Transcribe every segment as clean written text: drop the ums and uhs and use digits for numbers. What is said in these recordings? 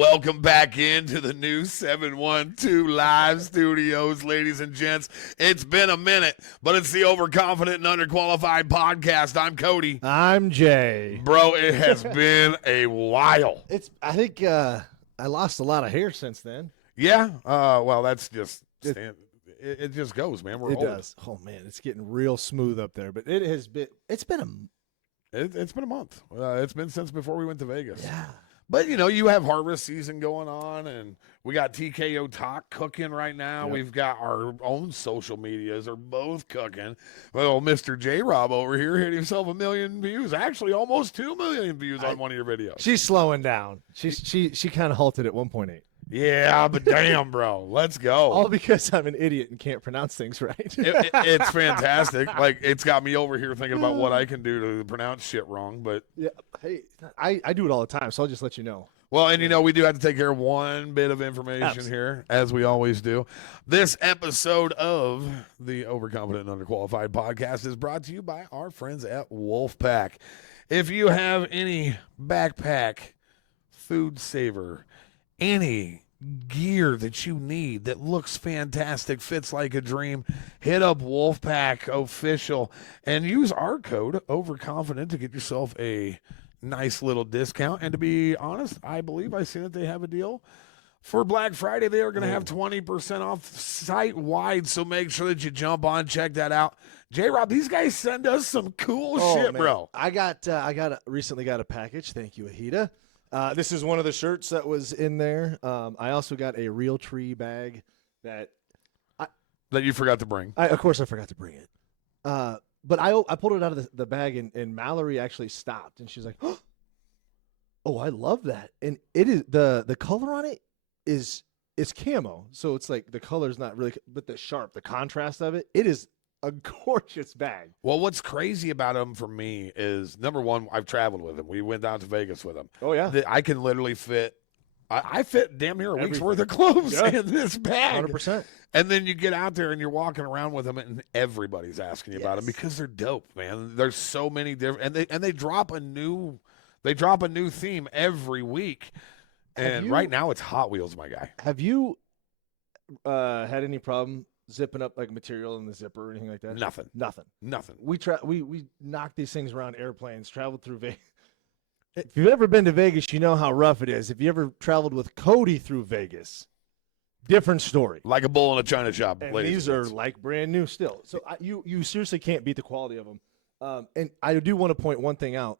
Welcome back into the new 712 Live Studios, ladies and gents. It's been a minute, but it's the Overconfident and Underqualified podcast. I'm Cody. I'm Jay. Bro, it has been a while. I think I lost a lot of hair since then. Yeah? Well, that's just... It just goes, man. We're it old. does. Oh man, it's getting real smooth up there. But it's been It's been a month. It's been since before we went to Vegas. Yeah. But, you know, you have harvest season going on, and we got TKO Talk cooking right now. Yep. We've got our own social medias are both cooking. Well, Mr. J-Rob over here hit himself 1 million views. Actually, almost 2 million views on one of your videos. She's slowing down. She kind of halted at 1.8. Yeah, but damn, bro. Let's go. All because I'm an idiot and can't pronounce things right. It's fantastic. Like, it's got me over here thinking about what I can do to pronounce shit wrong, but... Yeah. Hey, I do it all the time, so I'll just let you know. Well, and you know, we do have to take care of one bit of information Absolutely. here, as we always do. This episode of the Overconfident and Underqualified podcast is brought to you by our friends at Wolfpack. If you have any backpack, food saver, any gear that you need that looks fantastic, fits like a dream, hit up Wolfpack Official and use our code Overconfident to get yourself a nice little discount. And to be honest, I believe I seen that they have a deal for Black Friday. They are going to have 20% off site wide, so make sure that you jump on, check that out. J-Rob, these guys send us some cool shit, man. bro. I recently got a package. Thank you, Ahita. This is one of the shirts that was in there. I also got a Real Tree bag that you forgot to bring. of course I forgot to bring it. But I pulled it out of the bag and Mallory actually stopped and she's like, "Oh, I love that." And it is the color on it it's camo, so it's like the color's not really, but the contrast of it is a gorgeous bag. Well, what's crazy about them for me is, number one, I've traveled with them. We went down to Vegas with them. Oh yeah, I can literally fit. I fit damn near a week's worth of clothes in this bag. 100%. And then you get out there and you're walking around with them, and everybody's asking you about them because they're dope, man. There's so many different, and they drop a new theme every week. And right now it's Hot Wheels, my guy. Have you had any problem zipping up like material in the zipper or anything like that? Nothing. We knock these things around airplanes, traveled through Vegas. If you've ever been to Vegas, you know how rough it is. If you ever traveled with Cody through Vegas, different story. Like a bull in a china shop. And these are like brand new still. So you seriously can't beat the quality of them. And I do want to point one thing out.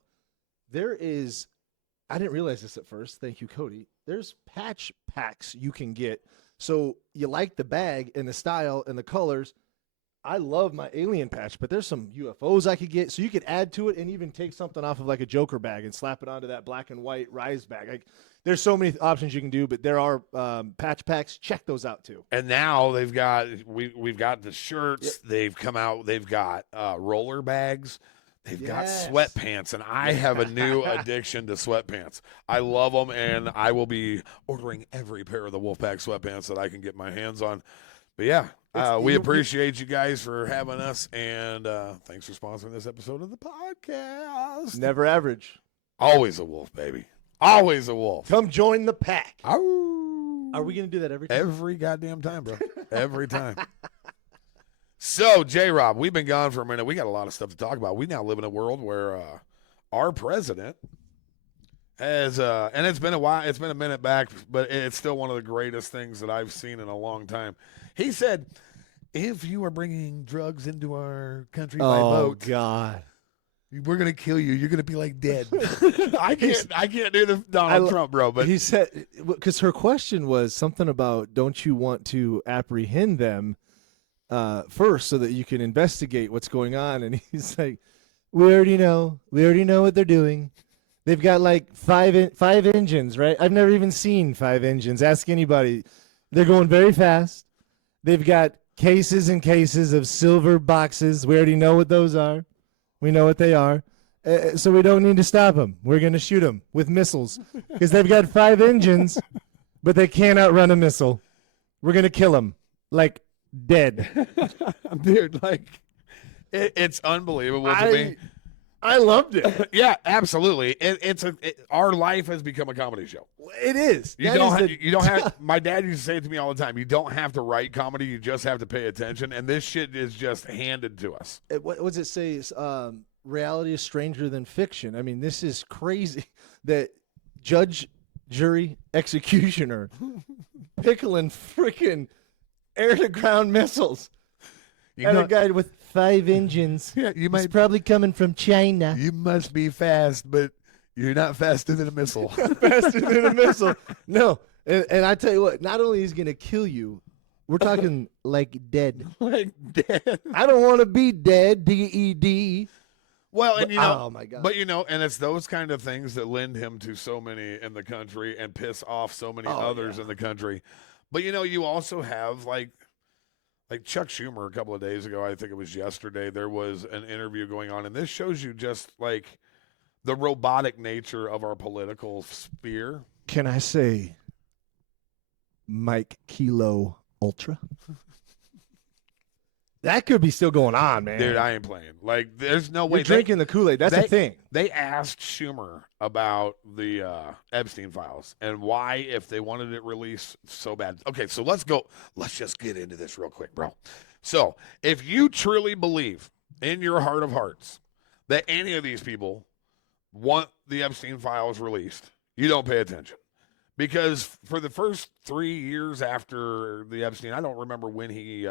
I didn't realize this at first. Thank you, Cody. There's patch packs you can get. So you like the bag and the style and the colors. I love my alien patch, but there's some UFOs I could get. So you could add to it and even take something off of like a Joker bag and slap it onto that black and white Rise bag. Like, there's so many options you can do, but there are patch packs. Check those out too. And now we've got the shirts. Yep. They've come out. They've got roller bags. They've got sweatpants, and I have a new addiction to sweatpants. I love them, and I will be ordering every pair of the Wolfpack sweatpants that I can get my hands on. But yeah, we appreciate you guys for having us, and thanks for sponsoring this episode of the podcast. Never average. Always a wolf, baby. Always a wolf. Come join the pack. Ow. Are we going to do that every time? Every goddamn time, bro. Every time. So, J-Rob, we've been gone for a minute. We got a lot of stuff to talk about. We now live in a world where our president has, and it's been a while, it's been a minute back, but it's still one of the greatest things that I've seen in a long time. He said, if you are bringing drugs into our country by boat, God, we're going to kill you. You're going to be like dead. I can't do the Donald Trump, bro. But he said, because her question was something about, don't you want to apprehend them first so that you can investigate what's going on? And he's like, we already know what they're doing. They've got like five engines, right? I've never even seen 5 engines. Ask anybody. They're going very fast. They've got cases and cases of silver boxes. We already know what those are. We know what they are. So we don't need to stop them. We're going to shoot them with missiles because they've got 5 engines, but they can't outrun a missile. We're going to kill them like dead. Dude, like, it's unbelievable to me. I loved it. Yeah, absolutely. Our life has become a comedy show. It is. You That don't. is You don't have. My dad used to say it to me all the time. You don't have to write comedy. You just have to pay attention. And this shit is just handed to us. What does it say? Reality is stranger than fiction. I mean, this is crazy that judge, jury, executioner pickling freaking air-to-ground missiles. And a guy with 5 engines. Yeah, you He's might. probably coming from China. You must be fast, but you're not faster than a missile. Faster than a missile. No. And I tell you what, not only is he going to kill you, we're talking like dead. Like dead. I don't want to be dead, D-E-D. Well, and oh my God. but and it's those kind of things that lend him to so many in the country and piss off so many others in the country. But you also have like Chuck Schumer a couple of days ago, I think it was yesterday, there was an interview going on, and this shows you just like the robotic nature of our political sphere. Can I say Mike Kilo Ultra? That could be still going on, man. Dude, I ain't playing. Like, there's no way. You're drinking the Kool-Aid. That's a thing. They asked Schumer about the Epstein files and why, if they wanted it released so bad. Okay, so let's go. Let's just get into this real quick, bro. So, if you truly believe in your heart of hearts that any of these people want the Epstein files released, you don't pay attention. Because for the first 3 years after the Epstein, I don't remember when he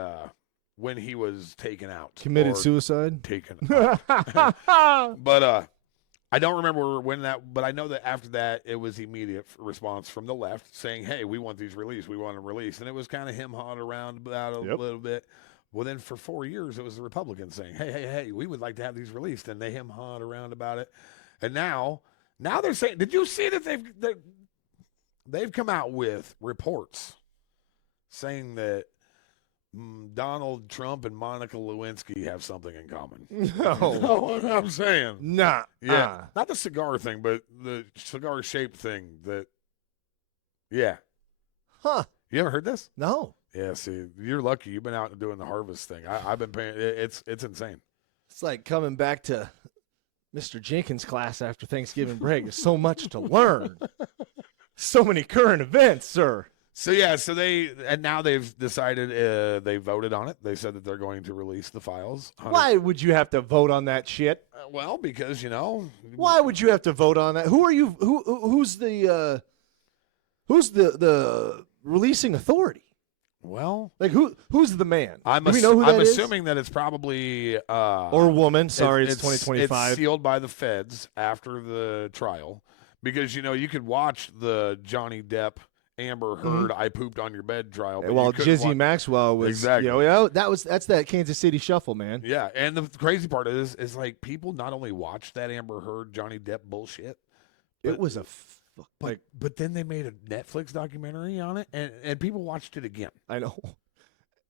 was taken out. Committed suicide? Taken out. But I don't remember when that, but I know that after that, it was immediate response from the left saying, hey, we want these released. We want them released. And it was kind of him hawing around about a little bit. Well, then for 4 years, it was the Republicans saying, hey, we would like to have these released. And they him hawing around about it. And now they're saying, did you see that they've come out with reports saying that Donald Trump and Monica Lewinsky have something in common. No. You know what I'm saying? Nah. Yeah. Not the cigar thing, but the cigar-shaped thing that, yeah. Huh. You ever heard this? No. Yeah, see, you're lucky. You've been out and doing the harvest thing. I've been paying. It's insane. It's like coming back to Mr. Jenkins' class after Thanksgiving break. There's so much to learn. So many current events, sir. So now they've decided they voted on it. They said that they're going to release the files. Why would you have to vote on that shit? Well, because Why would you have to vote on that? Who are you? Who's the releasing authority? Well, like who's the man? I'm assuming that it's probably or woman. Sorry, it's 2025. It's sealed by the feds after the trial because you could watch the Johnny Depp Amber Heard I pooped on your bed trial. Well, Jizzy Maxwell was exactly. That's that Kansas City shuffle, man. Yeah, and the crazy part is like people not only watched that Amber Heard Johnny Depp bullshit, it was but then they made a Netflix documentary on it, and people watched it again. I know.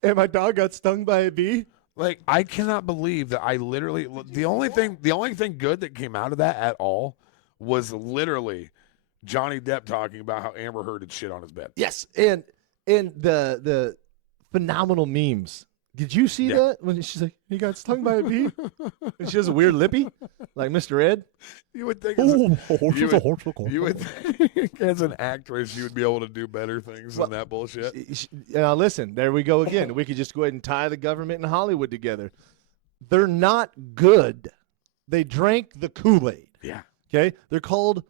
And my dog got stung by a bee. Like I cannot believe that I literally the only thing good that came out of that at all was literally Johnny Depp talking about how Amber Heard had shit on his bed. Yes, and the phenomenal memes. Did you see that when she's like, he got stung by a bee, and she has a weird lippy, like Mr. Ed? You would think, you would think as an actress, you would be able to do better things than that bullshit. Now listen, there we go again. We could just go ahead and tie the government and Hollywood together. They're not good. They drank the Kool-Aid. Yeah. Okay, they're called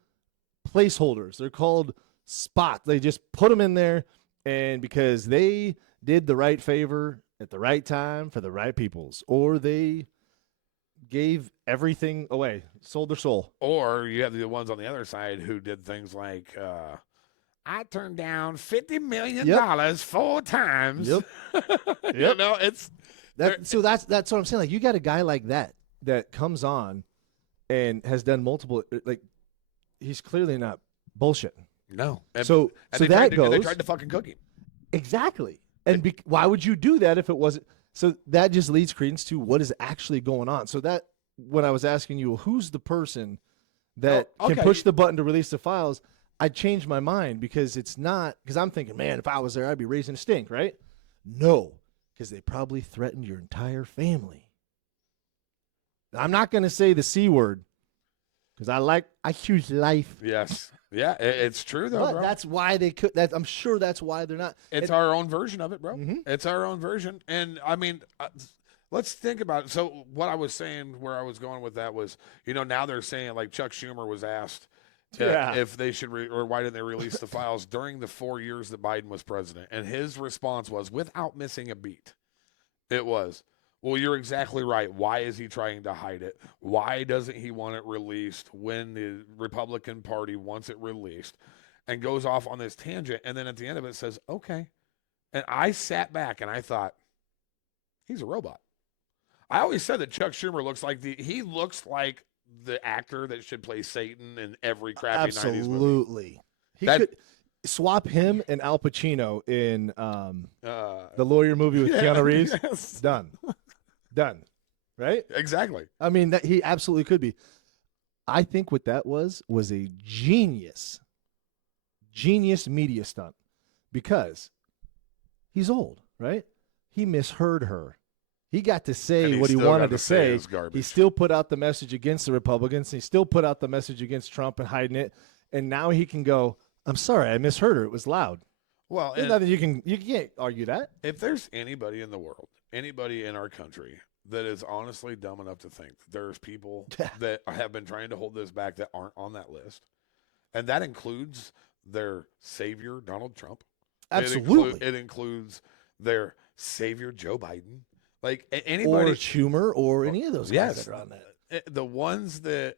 placeholders. They're called spots. They just put them in there, and because they did the right favor at the right time for the right peoples, or they gave everything away, sold their soul. Or you have the ones on the other side who did things like, I turned down $50 million 4 times. Yep. It's so that's what I'm saying. Like you got a guy like that comes on and has done multiple, like he's clearly not bullshitting. No. So they that goes. They tried to fucking cook him. Exactly. And why would you do that if it wasn't? So that just leads credence to what is actually going on. So that when I was asking you, who's the person that can push the button to release the files, I changed my mind because it's not, because I'm thinking, man, if I was there, I'd be raising a stink, right? No, because they probably threatened your entire family. I'm not going to say the C word because I choose life. Yes. Yeah, it's true though, But bro. that's why they could. I'm sure that's why they're not. It's our own version of it, bro. Mhm. It's our own version. And I mean, let's think about it. So what I was saying, where I was going with that was, now they're saying like Chuck Schumer was asked Yeah. if they should or why didn't they release the files during the 4 years that Biden was president, and his response was, without missing a beat, it was, well, you're exactly right. Why is he trying to hide it? Why doesn't he want it released when the Republican Party wants it released? And goes off on this tangent. And then at the end of it says, okay. And I sat back and I thought, he's a robot. I always said that Chuck Schumer looks like he looks like the actor that should play Satan in every crappy 90s movie. Absolutely. He could swap him and Al Pacino in the lawyer movie with Keanu Reeves. Yes. Done. Right? Exactly. I mean, that he absolutely could be. I think what that was a genius media stunt because he's old, right? He misheard her. He got to say what he wanted to say. He still put out the message against the Republicans. He still put out the message against Trump and hiding it. And now he can go, I'm sorry, I misheard her. It was loud. Well, There's nothing you can't argue that. If there's anybody in the world, anybody in our country that is honestly dumb enough to think that there's people that have been trying to hold this back that aren't on that list, and that includes their savior, Donald Trump. Absolutely. It includes their savior, Joe Biden. Like anybody. Or Schumer or any of those guys Yes. that are on that. The ones that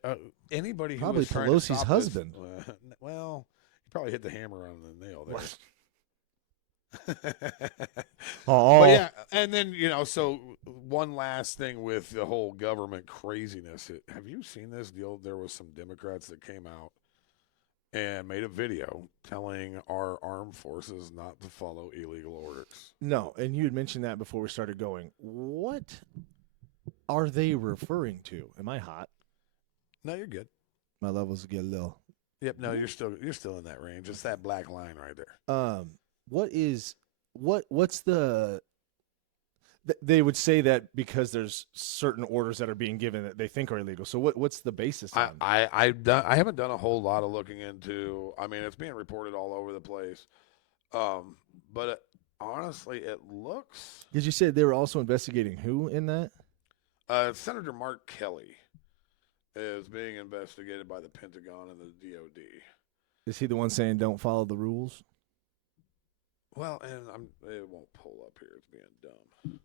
anybody who Probably was trying to Pelosi's stop husband. This, well, he probably hit the hammer on the nail there. Oh, But yeah, and then so one last thing with the whole government craziness. Have you seen this deal? There was some Democrats that came out and made a video telling our armed forces not to follow illegal orders. no. And you had mentioned that before we started going. What are they referring to? Am I hot? No, you're good. My levels get a little. Yep. No, you're still in that range. It's that black line right there. What's the they would say that because there's certain orders that are being given that they think are illegal. So what's the basis on? I haven't done a whole lot of looking into. I mean, it's being reported all over the place. But honestly, it looks. Did you say they were also investigating who in that? Senator Mark Kelly is being investigated by the Pentagon and the DOD. Is he the one saying don't follow the rules? Well, and it won't pull up here. It's being dumb.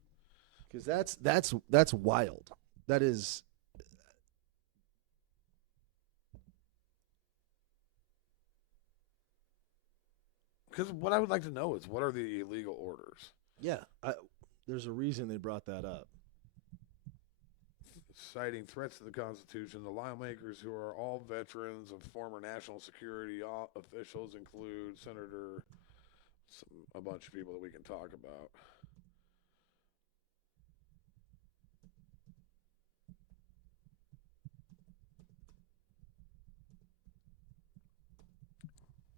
Because that's wild. That is. Because what I would like to know is what are the illegal orders? Yeah, there's a reason they brought that up. Citing threats to the Constitution, the lawmakers who are all veterans of former national security officials include a bunch of people that we can talk about.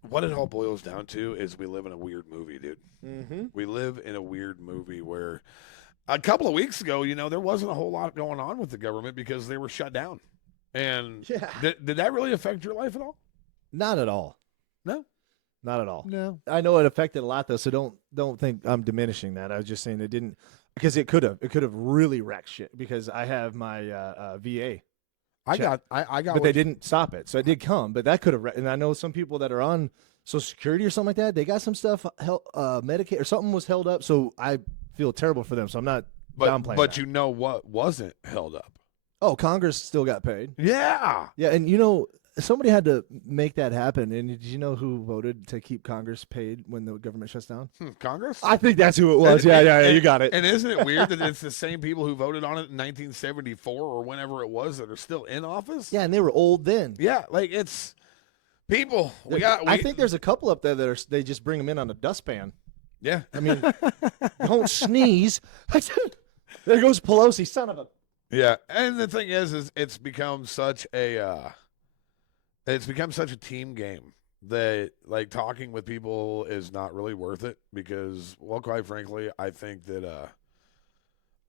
What it all boils down to is we live in a weird movie, dude. Mm-hmm. We live in a weird movie where a couple of weeks ago, there wasn't a whole lot going on with the government because they were shut down. And Yeah. did that really affect your life at all? Not at all. No. Not at all. No. I know it affected a lot though, so don't think I'm diminishing that. I was just saying it didn't because it could have really wrecked shit because I have my VA. I got But they didn't stop it. So it did come, but that could have and I know some people that are on Social Security or something like that, they got some stuff Medicaid or something was held up, so I feel terrible for them. So I'm not downplaying But that. you know what wasn't held up? Oh, Congress still got paid. Yeah. Yeah, and somebody had to make that happen. And did you know who voted to keep Congress paid when the government shuts down? Congress? I think that's who it was. Yeah, you got it. And isn't it weird that it's the same people who voted on it in 1974 or whenever it was that are still in office? Yeah, and they were old then. Yeah, like it's people. I think there's a couple up there that they just bring them in on a dustpan. Yeah. I mean, don't sneeze. There goes Pelosi, son of a. Yeah, and the thing is it's become such a team game that like talking with people is not really worth it because, well, quite frankly, I think that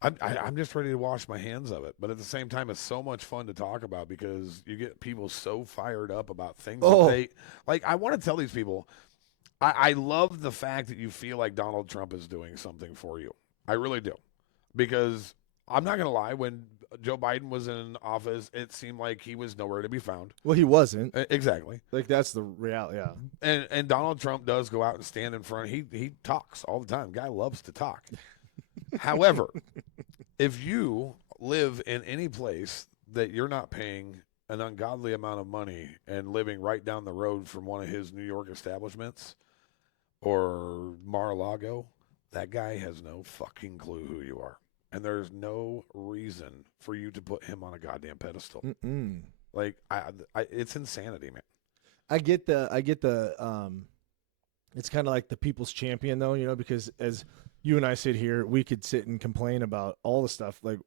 I'm just ready to wash my hands of it. But at the same time, it's so much fun to talk about because you get people so fired up about things that they like. I want to tell these people, I love the fact that you feel like Donald Trump is doing something for you. I really do. Because I'm not going to lie, when Joe Biden was in office, it seemed like he was nowhere to be found. Well, he wasn't. Exactly. Like, that's the reality, yeah. And Donald Trump does go out and stand in front. He talks all the time. Guy loves to talk. However, if you live in any place that you're not paying an ungodly amount of money and living right down the road from one of his New York establishments or Mar-a-Lago, that guy has no fucking clue who you are. And there's no reason for you to put him on a goddamn pedestal. Mm-mm. Like, it's insanity, man. I get the it's kind of like the people's champion though, you know, because as you and I sit here, we could sit and complain about all the stuff. Like,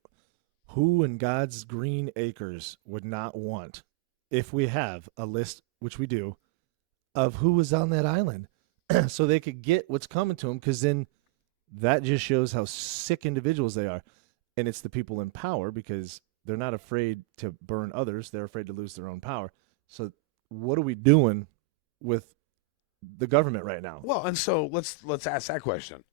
who in God's green acres would not want, if we have a list, which we do, of who was on that island so they could get what's coming to them? Because then that just shows how sick individuals they are. And it's the people in power, because they're not afraid to burn others. They're afraid to lose their own power. So what are we doing with the government right now? Well, and so let's ask that question.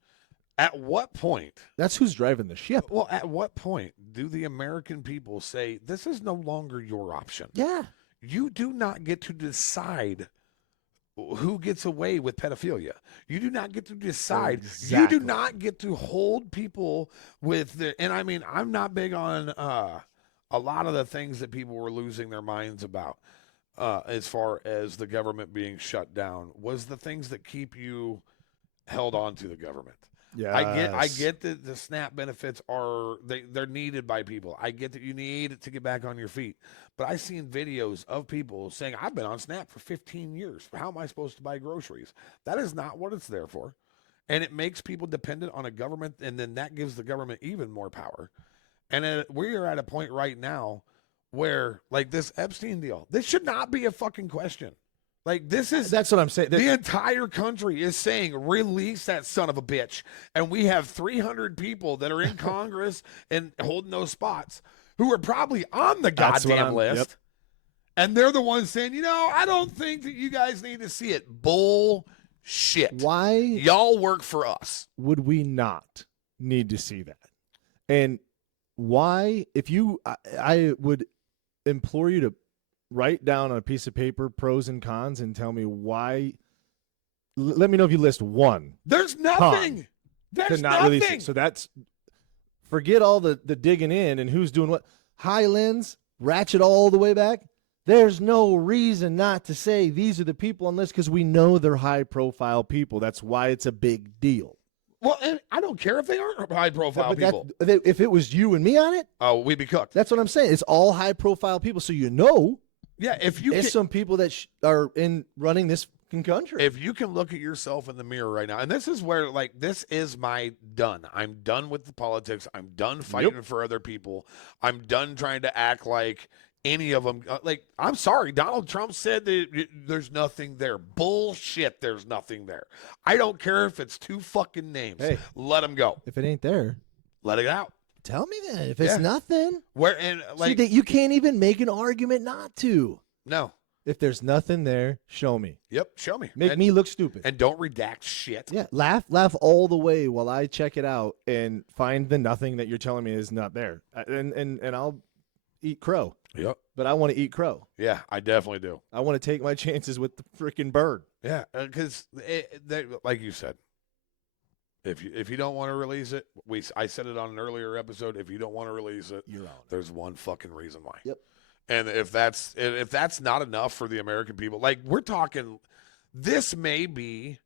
At what point? That's who's driving the ship. Well, at what point do the American people say, this is no longer your option? Yeah. You do not get to decide who gets away with pedophilia. You do not get to decide. Exactly. You do not get to hold people with the, and I mean, I'm not big on a lot of the things that people were losing their minds about as far as the government being shut down was the things that keep you held on to the government. Yeah, I get that the SNAP benefits they're needed by people. I get that you need to get back on your feet. But I've seen videos of people saying, I've been on SNAP for 15 years. How am I supposed to buy groceries? That is not what it's there for. And it makes people dependent on a government, and then that gives the government even more power. And we are at a point right now where, like this Epstein deal, this should not be a fucking question. Like, that's what I'm saying. The entire country is saying, release that son of a bitch. And we have 300 people that are in Congress and holding those spots who are probably on the goddamn list. Yep. And they're the ones saying, I don't think that you guys need to see it. Bullshit. Why y'all work for us? Would we not need to see that? And why, if you, I would implore you to write down on a piece of paper pros and cons and tell me why. Let me know if you list one. There's nothing. There's nothing. So that's, forget all the digging in and who's doing what. Highlands, ratchet all the way back. There's no reason not to say these are the people on this, because we know they're high profile people. That's why it's a big deal. Well, and I don't care if they aren't high profile people. If it was you and me on it, oh, we'd be cooked. That's what I'm saying. It's all high profile people. So yeah, if you some people that are in running this country. If you can look at yourself in the mirror right now, and this is where, like, this is my done. I'm done with the politics. I'm done fighting for other people. I'm done trying to act like any of them. Like, I'm sorry, Donald Trump said that there's nothing there. Bullshit, there's nothing there. I don't care if it's two fucking names. Hey, let them go. If it ain't there, let it out. Tell me then. If it's nothing, like, see, you can't even make an argument not to. No. If there's nothing there, show me. Yep, show me. Make me look stupid. And don't redact shit. Yeah, laugh all the way while I check it out and find the nothing that you're telling me is not there. And I'll eat crow. Yep. But I want to eat crow. Yeah, I definitely do. I want to take my chances with the freaking bird. Yeah, because like you said, if you don't want to release it, I said it on an earlier episode. If you don't want to release it, you're out. There's one fucking reason why. Yep. And if that's not enough for the American people, like, we're talking, this may be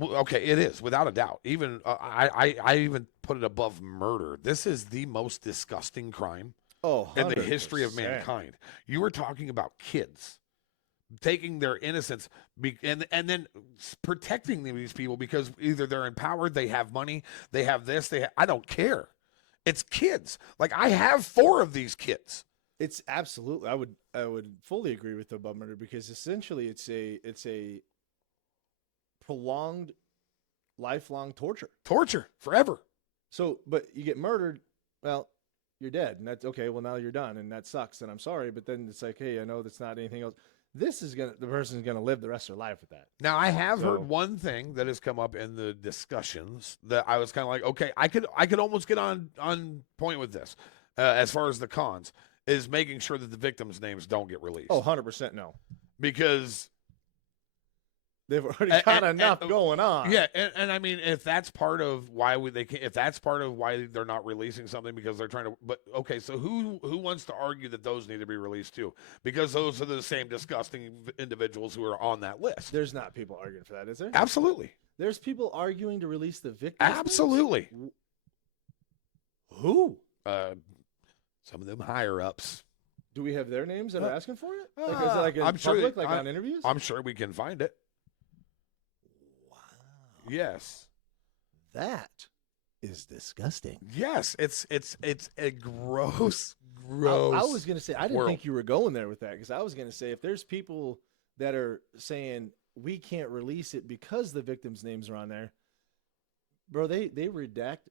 okay. It is, without a doubt. Even I even put it above murder. This is the most disgusting crime in the history of mankind. You were talking about kids taking their innocence and then protecting these people because either they're empowered, they have money, they have this, I don't care. It's kids. Like, I have 4 of these kids. It's absolutely. I would fully agree with the above murder, because essentially it's a prolonged, lifelong torture. Torture forever. So, but you get murdered, well, you're dead, and that's okay. Well, now you're done, and that sucks, and I'm sorry. But then it's like, hey, I know that's not anything else. The person's gonna live the rest of their life with that. Now, I have So- heard one thing that has come up in the discussions that I was kind of like, okay, I could almost get on point with this as far as the cons is making sure that the victims' names don't get released. Oh, 100% no. Because They've already got and- enough and- going on. yeah, and I mean, if that's part of why if that's part of why they're not releasing something because they're trying to, but okay, so who wants to argue that those need to be released too? Because those are the same disgusting individuals who are on that list. There's not people arguing for that, is there? Absolutely, There's people arguing to release the victims. absolutely. Who? Some of them higher ups. Do we have their names that are asking for it? Like, is it Uh, like in I'm sure public, they- like on interviews? I'm sure we can find it. Wow, Yes, that is disgusting. yes. It's a gross. I was gonna say I didn't world. think you were going there with that because I was gonna say if there's people that are saying we can't release it because the victims' names are on there, bro, they redact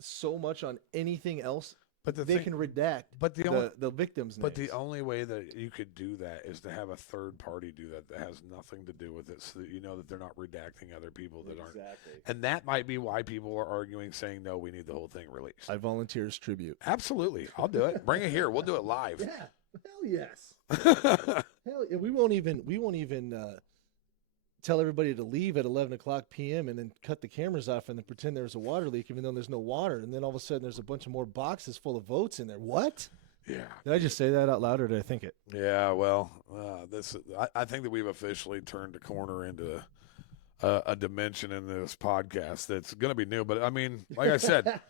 so much on anything else. But the They thing, can redact but the only, the victims' but names. the only way that you could do that is to have a third party do that has nothing to do with it, so that you know that they're not redacting other people that aren't. Exactly. And that might be why people are arguing, saying no, we need the whole thing released. I volunteer as tribute. Absolutely, I'll do it. Bring it here. We'll do it live. Yeah, hell yes. Hell yeah. We won't even tell everybody to leave at 11:00 p.m. and then cut the cameras off and then pretend there's a water leak even though there's no water, and then all of a sudden there's a bunch of more boxes full of votes in there. What? Yeah. Did I just say that out loud or did I think it? Yeah, well, I think that we've officially turned a corner into a dimension in this podcast that's going to be new. But I mean, like I said,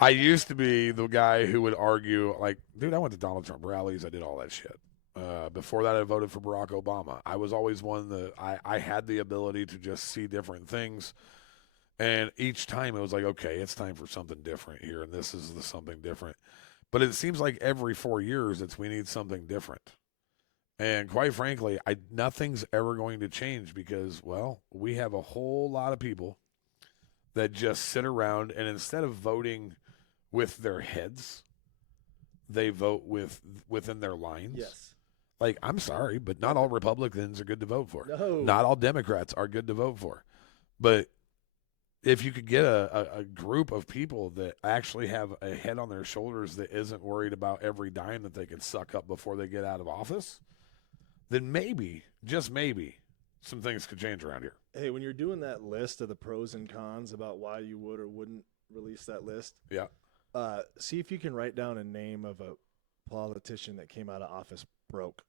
I used to be the guy who would argue, like, dude, I went to Donald Trump rallies, I did all that shit. Before that, I voted for Barack Obama. I was always one that I had the ability to just see different things. And each time it was like, okay, it's time for something different here, and this is something different. But it seems like every 4 years we need something different. And quite frankly, nothing's ever going to change because, well, we have a whole lot of people that just sit around and instead of voting with their heads, they vote within their lines. Yes. Like, I'm sorry, but not all Republicans are good to vote for. No. Not all Democrats are good to vote for. But if you could get a group of people that actually have a head on their shoulders that isn't worried about every dime that they could suck up before they get out of office, then maybe, just maybe, some things could change around here. Hey, when you're doing that list of the pros and cons about why you would or wouldn't release that list, Yeah. see if you can write down a name of a politician that came out of office broke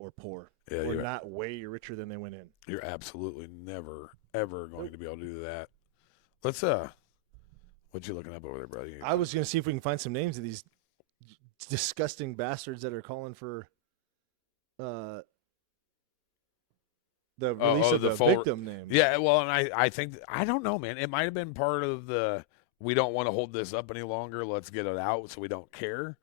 or poor Yeah, or you're, not way richer than they went in. you're absolutely never, ever going to be able to do that. Let's, what you looking up over there, brother? I was going to see if we can find some names of these disgusting bastards that are calling for the release of the the full- victim names. Yeah, well, and I think, I don't know, man. It might have been part of the, we don't want to hold this up any longer. Let's get it out so we don't care.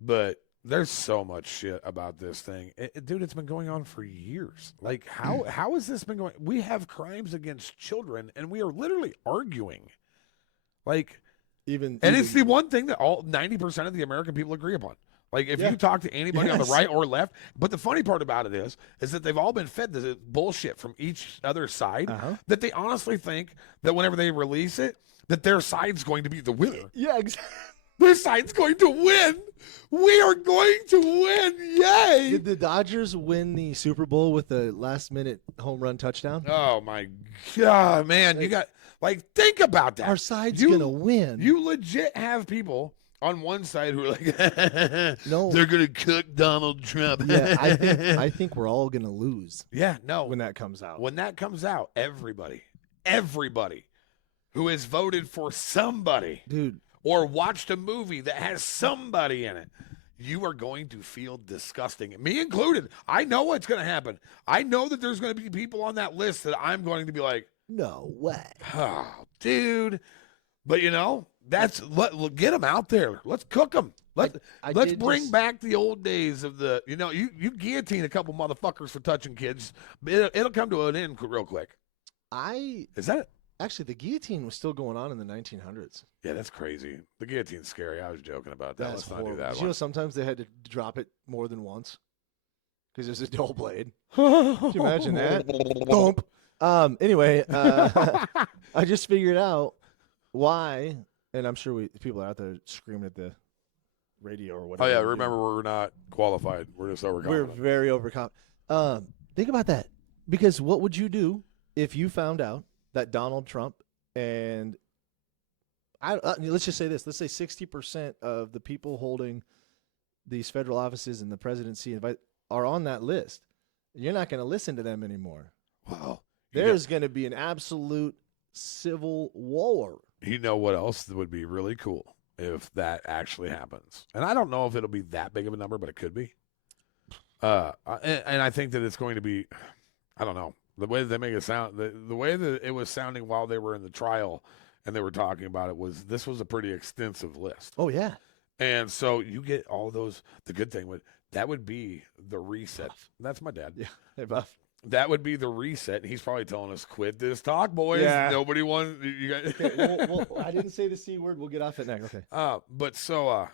But there's so much shit about this thing. Dude, it's been going on for years. Like, how has this been going? We have crimes against children, and we are literally arguing. Like, and it's the one thing that all 90% of the American people agree upon. Like, if Yeah. you talk to anybody on the Yes. right or left, but the funny part about it is that they've all been fed this bullshit from each other side that they honestly think that whenever they release it, that their side's going to be the winner. Yeah, exactly. Their side's going to win. We are going to win. Yay. Did the Dodgers win the Super Bowl with a last-minute home run touchdown? Oh, my God, man. You got, like, think about that. Our side's You- going to win. You legit have people on one side who are like, No. they're going to cook Donald Trump. Yeah, I think we're all going to lose Yeah, no. when that comes out. When that comes out, everybody who has voted for somebody Dude, or watched a movie that has somebody in it, you are going to feel disgusting. Me included. I know what's going to happen. I know that there's going to be people on that list that I'm going to be like, no way. oh, dude. But, you know, get them out there. Let's cook them. Let's did bring just- back the old days of the, you know, you guillotine a couple motherfuckers for touching kids. It'll come to an end real quick. I Is that it? Actually, the guillotine was still going on in the 1900s. Yeah, that's crazy. The guillotine's scary. I was joking about that. That's Let's not horrible. do that Did you one. know sometimes they had to drop it more than once because there's a dull blade. Can you imagine that? Thump. Anyway, I just figured out why, and I'm sure people out there screaming at the radio or Oh whatever. yeah, you know. remember we're not qualified. We're just We're overconfident. very overconfident. Think about that. Because what would you do if you found out that Donald Trump and let's just say this. Let's say 60% of the people holding these federal offices and the presidency are on that list. You're not going to listen to them anymore. Wow. There's going to be an absolute civil war. You know what else would be really cool if that actually happens? And I don't know if it'll be that big of a number, but it could be. And I think that it's going to be, I don't know, the way that they make it sound, the way that it was sounding while they were in the trial and they were talking about it this was a pretty extensive list. Oh, yeah. And so you get all those, the good thing that would be the reset. That's my dad. Yeah. Hey, Buff. That would be the reset. He's probably telling us, quit this talk, boys. Yeah. Nobody wants you guys. Okay, well, I didn't say the C word. We'll get off it next. Okay. But so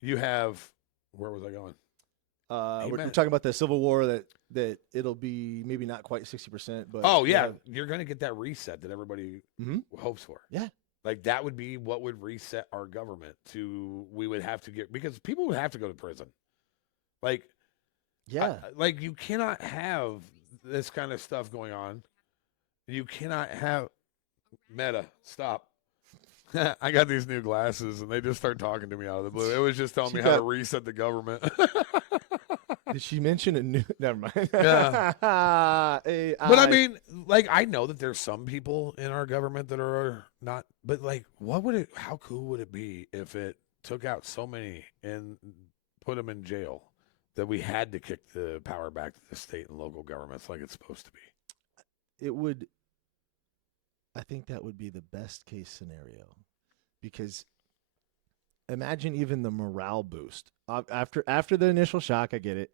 you have, where was I going? We're talking about the Civil War that it'll be maybe not quite 60%, but Oh yeah, you're gonna get that reset that everybody Mhm. hopes for. Yeah. Like that would be what would reset our government we would have to get, because people would have to go to prison. Like, yeah. like you cannot have this kind of stuff going on. You cannot have Meta, stop. I got these new glasses and they just start talking to me out of the blue. It was just telling me how to reset the government. Did she mention a new? Never mind. Yeah. AI. But I mean, like, I know that there's some people in our government that are not, but like, how cool would it be if it took out so many and put them in jail that we had to kick the power back to the state and local governments like it's supposed to be? It would. I think that would be the best case scenario, because imagine even the morale boost after the initial shock. I get it,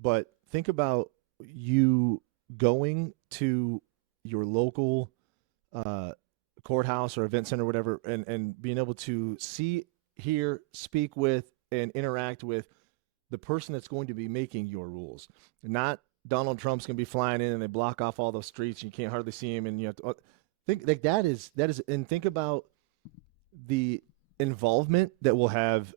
but think about you going to your local courthouse or event center or whatever, and being able to see, hear, speak with, and interact with the person that's going to be making your rules. Not Donald Trump's going to be flying in and they block off all the streets and you can't hardly see him, and you have to think like that is, and think about the involvement that we'll have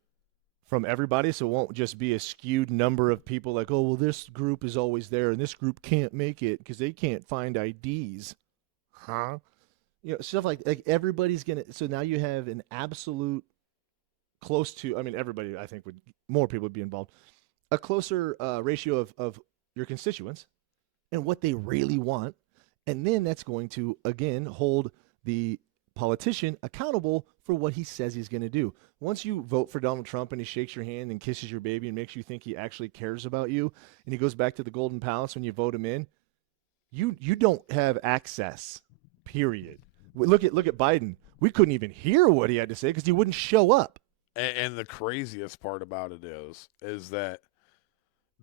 from everybody. So it won't just be a skewed number of people like, oh, well, this group is always there and this group can't make it because they can't find IDs. Huh? You know, stuff like everybody's going to, so now you have an absolute close to, I mean, everybody, I think more people would be involved, a closer ratio of your constituents and what they really want. And then that's going to, again, hold the politician accountable for what he says he's going to do. Once you vote for Donald Trump and he shakes your hand and kisses your baby and makes you think he actually cares about you, and he goes back to the Golden Palace when you vote him in, you don't have access, period. Look at Biden. We couldn't even hear what he had to say because he wouldn't show up. And the craziest part about it is that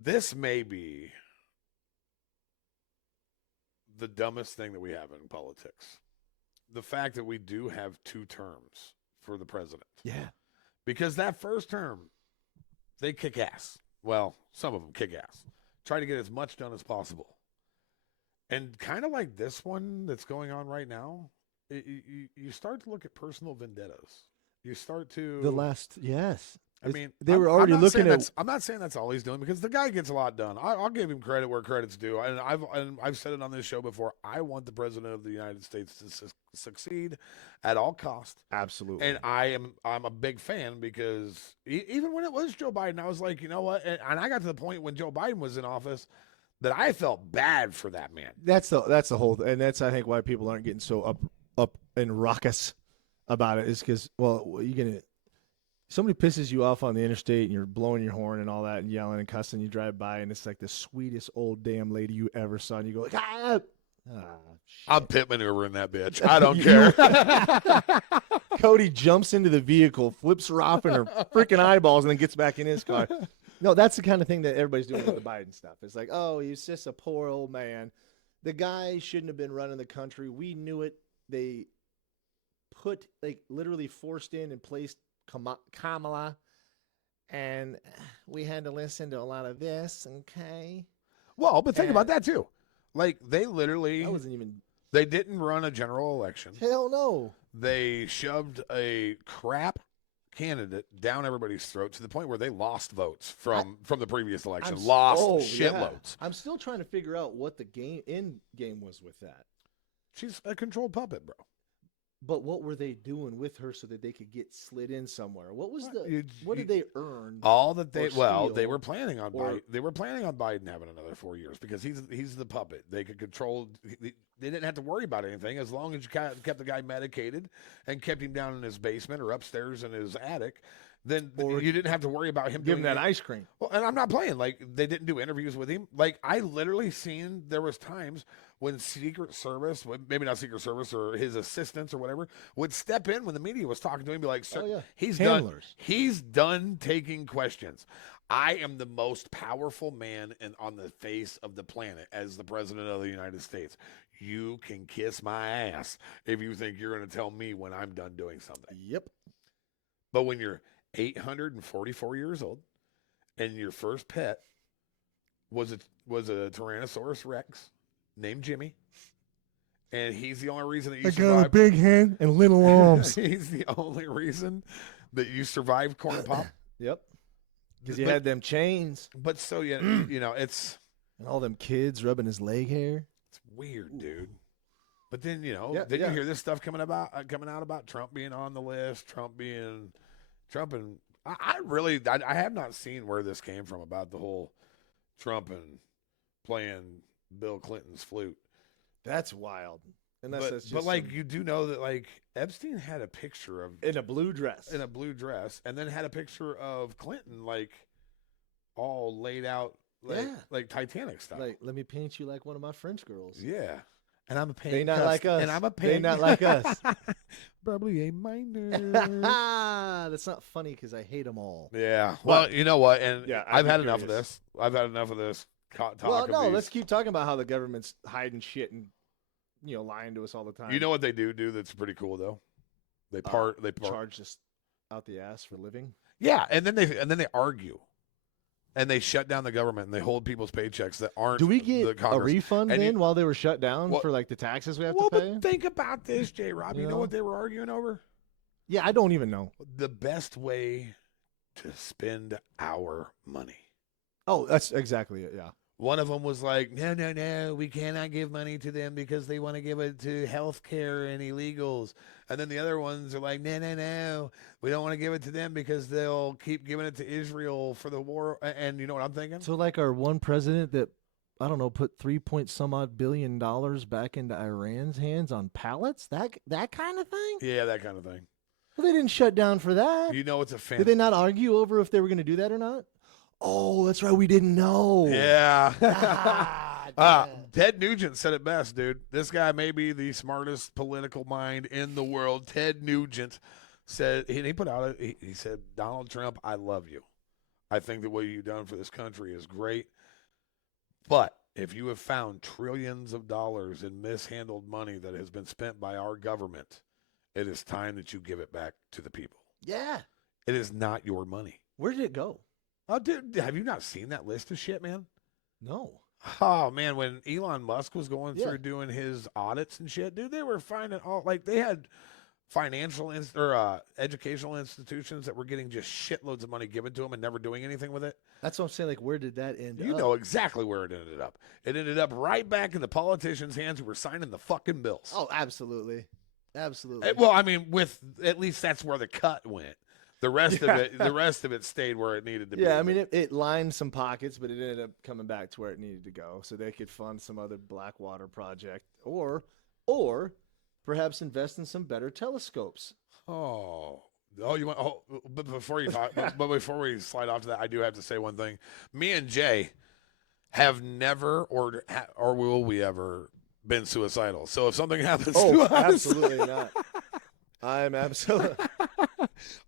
this may be the dumbest thing that we have in politics. The fact that we do have 2 terms for the president. Yeah. Because that first term, they kick ass. Well, some of them kick ass. Try to get as much done as possible. And kind of like this one that's going on right now, you start to look at personal vendettas. You start to... The last, yes. I mean, they were already looking at. I'm not saying that's all he's doing, because the guy gets a lot done. I'll give him credit where credit's due, and I've said it on this show before. I want the president of the United States to succeed at all costs. Absolutely. And I'm a big fan, because even when it was Joe Biden, I was like, you know what? And I got to the point when Joe Biden was in office that I felt bad for that man. That's the whole, and that's, I think, why people aren't getting so up and raucous about it, is because, well, you're gonna. Somebody pisses you off on the interstate and you're blowing your horn and all that and yelling and cussing. You drive by and it's like the sweetest old damn lady you ever saw. And you go like, I'm pit maneuvering that bitch. I don't care. Cody jumps into the vehicle, flips her off in her freaking eyeballs, and then gets back in his car. No, that's the kind of thing that everybody's doing with the Biden stuff. It's like, oh, he's just a poor old man. The guy shouldn't have been running the country. We knew it. They put, like, literally forced in and placed Kamala, and we had to listen to a lot of this, okay? Well, but think And- about that too. Like they literally, That wasn't even, they didn't run a general election. hell no. They shoved a crap candidate down everybody's throat to the point where they lost votes from the previous election. Lost shitloads. I'm still trying to figure out what the end game was with that. She's a controlled puppet, bro. But what were they doing with her so that they could get slid in somewhere? What was You- what did they earn? All that they Or they steal, were planning on or- they were planning on Biden having another 4 years because he's the puppet. They could control. They didn't have to worry about anything as long as you kept the guy medicated and kept him down in his basement or upstairs in his attic. Then Or you didn't have to worry about him Give him doing that ice cream. Well, and I'm not playing. Like they didn't do interviews with him. Like I literally seen there was times when Secret Service, maybe not Secret Service or his assistants or whatever, would step in when the media was talking to him, and be like, "Sir, Oh, yeah. he's done. Handlers. He's done taking questions. I am the most powerful man on the face of the planet as the president of the United States. You can kiss my ass if you think you're going to tell me when I'm done doing something." Yep. But when you're 844 years old and your first pet was a Tyrannosaurus Rex named Jimmy, and he's the only reason that you survived. big hand and little arms. He's the only reason that you survived corn pop. Yep. Because you But- had them chains But so you know it's and all them kids rubbing his leg hair. weird, dude. But then you Yeah. you hear this stuff coming out about Trump being on the list, Trump, and I have not seen where this came from about the whole Trump and playing Bill Clinton's flute. That's wild. Unless But, that's just but like some- you do know that like Epstein had a picture of in a blue dress. in a blue dress, and then had a picture of Clinton like all laid out like Titanic style. Like, let me paint you like one of my French girls. Yeah. And I'm a pain. They not like us. And I'm a They pain. not like us. Probably a minor. That's not funny because I hate them all. Yeah. Well, you know what? And Yeah, I've I'd had be enough of curious. this. I've had enough of this talk Well, of no, these. let's keep talking about how the government's hiding shit and lying to us all the time. You know what they do that's pretty cool though? They part. charge us out the ass for living. Yeah, and then they argue. And they shut down the government and they hold people's paychecks that aren't Do we the get a Congress. refund And then you- while they were shut down Well- for like the taxes we have Well, to pay? but think about this, J. Rob. You know know? what they were arguing over? Yeah, I don't even know. The best way to spend our money. Oh, that's exactly it. Yeah. One of them was like, no, we cannot give money to them because they want to give it to healthcare and illegals. And then the other ones are like, no, we don't want to give it to them because they'll keep giving it to Israel for the war. And you know what I'm thinking? So like our one president that I don't know put 3-point-some-odd billion back into Iran's hands on pallets, that kind of thing. Yeah, that kind of thing. Well, they didn't shut down for that. You know, it's a fan. Did they not argue over if they were going to do that or not? Oh, that's right. We didn't know. Yeah. Ah, Ted Nugent said it best, dude. This guy may be the smartest political mind in the world. Ted Nugent said, and he put out, he said, Donald Trump, I love you. I think that what you've done for this country is great. But if you have found trillions of dollars in mishandled money that has been spent by our government, it is time that you give it back to the people. yeah. It is not your money. Where did it go? Oh, dude, have you not seen that list of shit, man? No. Oh man, when Elon Musk was going Yeah. through doing his audits and shit, dude, they were finding all like they had financial educational institutions that were getting just shitloads of money given to them and never doing anything with it. That's what I'm saying. Like, where did that end You up? know exactly where it ended up. It ended up right back in the politicians' hands who were signing the fucking bills. Oh, absolutely. Absolutely. Well, I mean, with at least that's where the cut went. The rest of it stayed where it needed to be. Yeah, I mean, it lined some pockets, but it ended up coming back to where it needed to go, so they could fund some other Blackwater project, or perhaps invest in some better telescopes. You want? Oh, but before you talk, but before we slide off to that, I do have to say one thing. Me and Jay have never or will we ever been suicidal. So if something happens to us, absolutely not. I'm absolutely.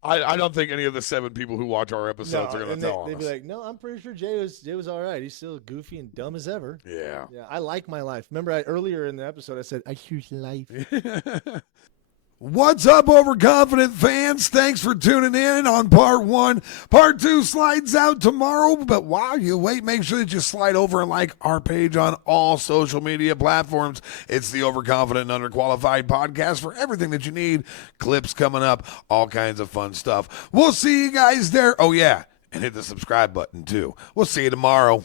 I don't think any of the 7 people who watch our episodes are going to tell they'd us. be like, no, I'm pretty sure Jay was all right. He's still goofy and dumb as ever. Yeah. Yeah, I like my life. Remember, earlier in the episode, I said, I choose life. What's up, Overconfident fans? Thanks for tuning in on part 1. Part 2 slides out tomorrow, but while you wait, make sure that you slide over and like our page on all social media platforms. It's the Overconfident and Underqualified podcast for everything that you need. Clips coming up, all kinds of fun stuff. We'll see you guys there. Oh, yeah, and hit the subscribe button, too. We'll see you tomorrow.